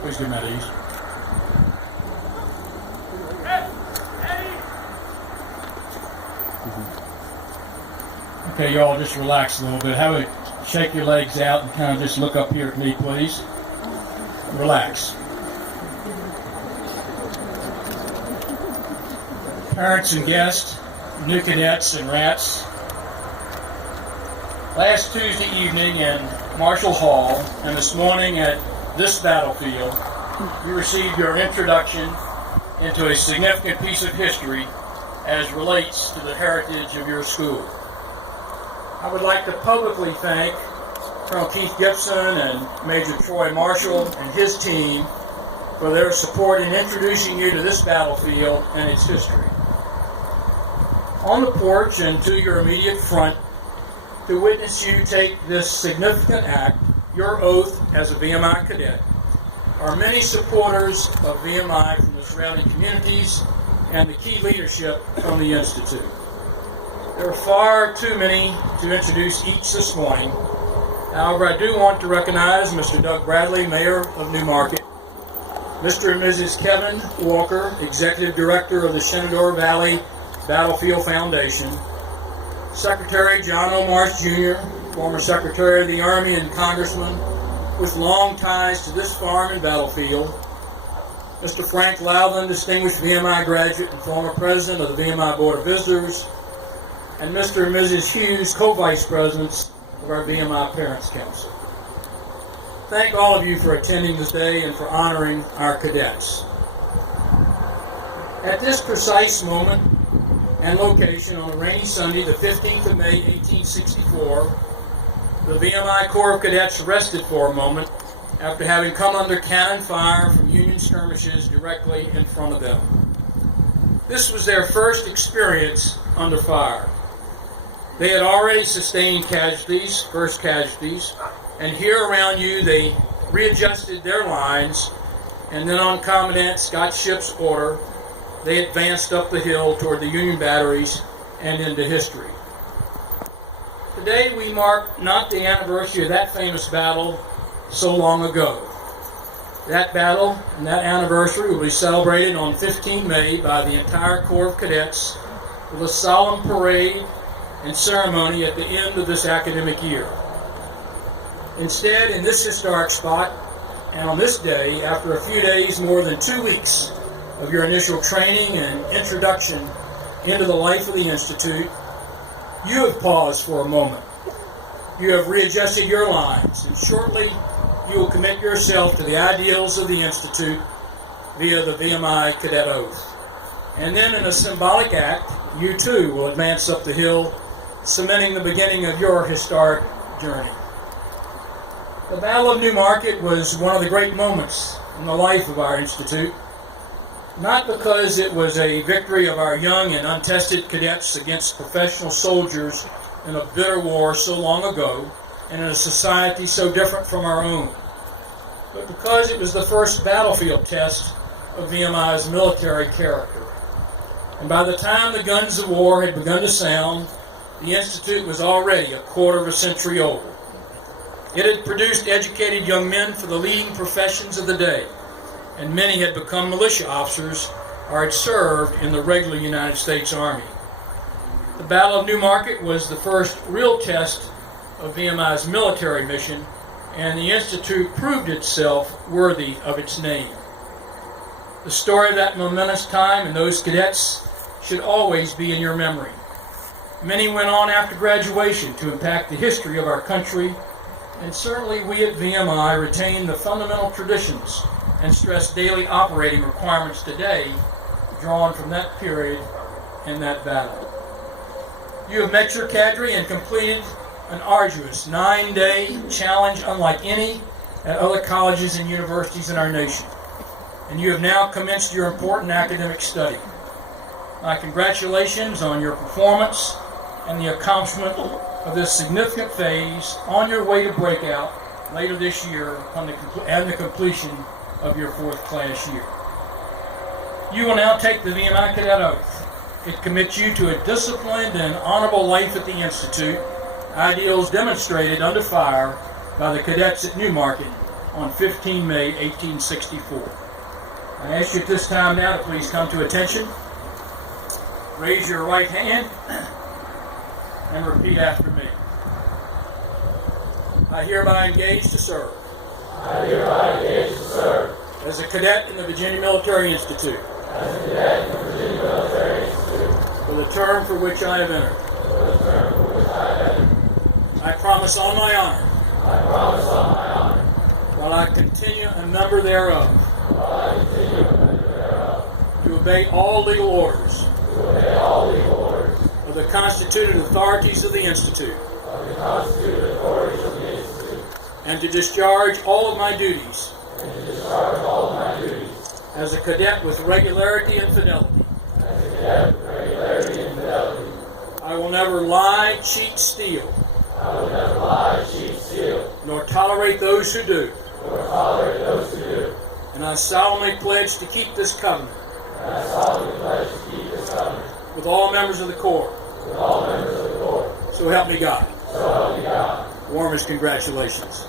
Please give him at ease. Okay, y'all just relax a little bit. Have a shake your legs out and kind of just look up here at me, please. Relax. Parents and guests, new cadets and rats. Last Tuesday evening in Marshall Hall and this morning at this battlefield, you received your introduction into a significant piece of history as relates to the heritage of your school. I would like to publicly thank Colonel Keith Gibson and Major Troy Marshall and his team for their support in introducing you to this battlefield and its history. On the porch and to your immediate front, to witness you take this significant act, your oath as a VMI cadet, are many supporters of VMI from the surrounding communities and the key leadership from the Institute. There are far too many to introduce each this morning. However, I do want to recognize Mr. Doug Bradley, Mayor of New Market, Mr. and Mrs. Kevin Walker, Executive Director of the Shenandoah Valley Battlefield Foundation, Secretary John O. Marsh Jr., former Secretary of the Army and Congressman with long ties to this farm and battlefield, Mr. Frank Loudon, distinguished VMI graduate and former President of the VMI Board of Visitors, and Mr. and Mrs. Hughes, co-vice presidents of our VMI Parents Council. Thank all of you for attending this day and for honoring our cadets. At this precise moment and location on a rainy Sunday, the 15th of May, 1864, the VMI Corps of Cadets rested for a moment after having come under cannon fire from Union skirmishes directly in front of them. This was their first experience under fire. They had already sustained casualties, first casualties, and here around you they readjusted their lines, and then on Commandant Scott Shipp's order, they advanced up the hill toward the Union batteries and into history. Today we mark not the anniversary of that famous battle so long ago. That battle and that anniversary will be celebrated on 15 May by the entire Corps of Cadets with a solemn parade and ceremony at the end of this academic year. Instead, in this historic spot, and on this day, after a few days, more than 2 weeks of your initial training and introduction into the life of the Institute, you have paused for a moment. You have readjusted your lines, and shortly you will commit yourself to the ideals of the Institute via the VMI Cadet Oath. And then in a symbolic act, you too will advance up the hill, cementing the beginning of your historic journey. The Battle of New Market was one of the great moments in the life of our Institute, not because it was a victory of our young and untested cadets against professional soldiers in a bitter war so long ago and in a society so different from our own, but because it was the first battlefield test of VMI's military character. And by the time the guns of war had begun to sound, the Institute was already a quarter of a century old. It had produced educated young men for the leading professions of the day, and many had become militia officers or had served in the regular United States Army. The Battle of New Market was the first real test of VMI's military mission, and the Institute proved itself worthy of its name. The story of that momentous time and those cadets should always be in your memory. Many went on after graduation to impact the history of our country, and certainly we at VMI retain the fundamental traditions and stress daily operating requirements today drawn from that period and that battle. You have met your cadre and completed an arduous 9-day challenge unlike any at other colleges and universities in our nation, and you have now commenced your important academic study. My congratulations on your performance and the accomplishment of this significant phase on your way to breakout later this year and the completion of your fourth class year. You will now take the VMI Cadet Oath. It commits you to a disciplined and honorable life at the Institute, ideals demonstrated under fire by the cadets at New Market on 15 May 1864. I ask you at this time now to please come to attention. Raise your right hand and repeat after me. I hereby engage to serve. I hereby engage to serve. As a cadet in the Virginia Military Institute. As a cadet in the Virginia Military Institute. For the term for which I have entered. For the term for which I have entered. I promise on my honor. I promise on my honor. While I continue a member thereof. While I continue a member thereof. To obey all legal orders. To obey all legal orders. Of the constituted authorities of the Institute. Of the constituted authorities of the Institute. And to discharge all of my duties. And to discharge all of my duties. As a cadet with regularity and fidelity. As a cadet with regularity and fidelity. I will never lie, cheat, steal. I will never lie, cheat, steal. Nor tolerate those who do. Nor tolerate those who do. And I solemnly pledge to keep this covenant. And I solemnly pledge to keep this covenant. With all members of the Corps. With all members of the Corps. So help me God. So help me God. Warmest congratulations.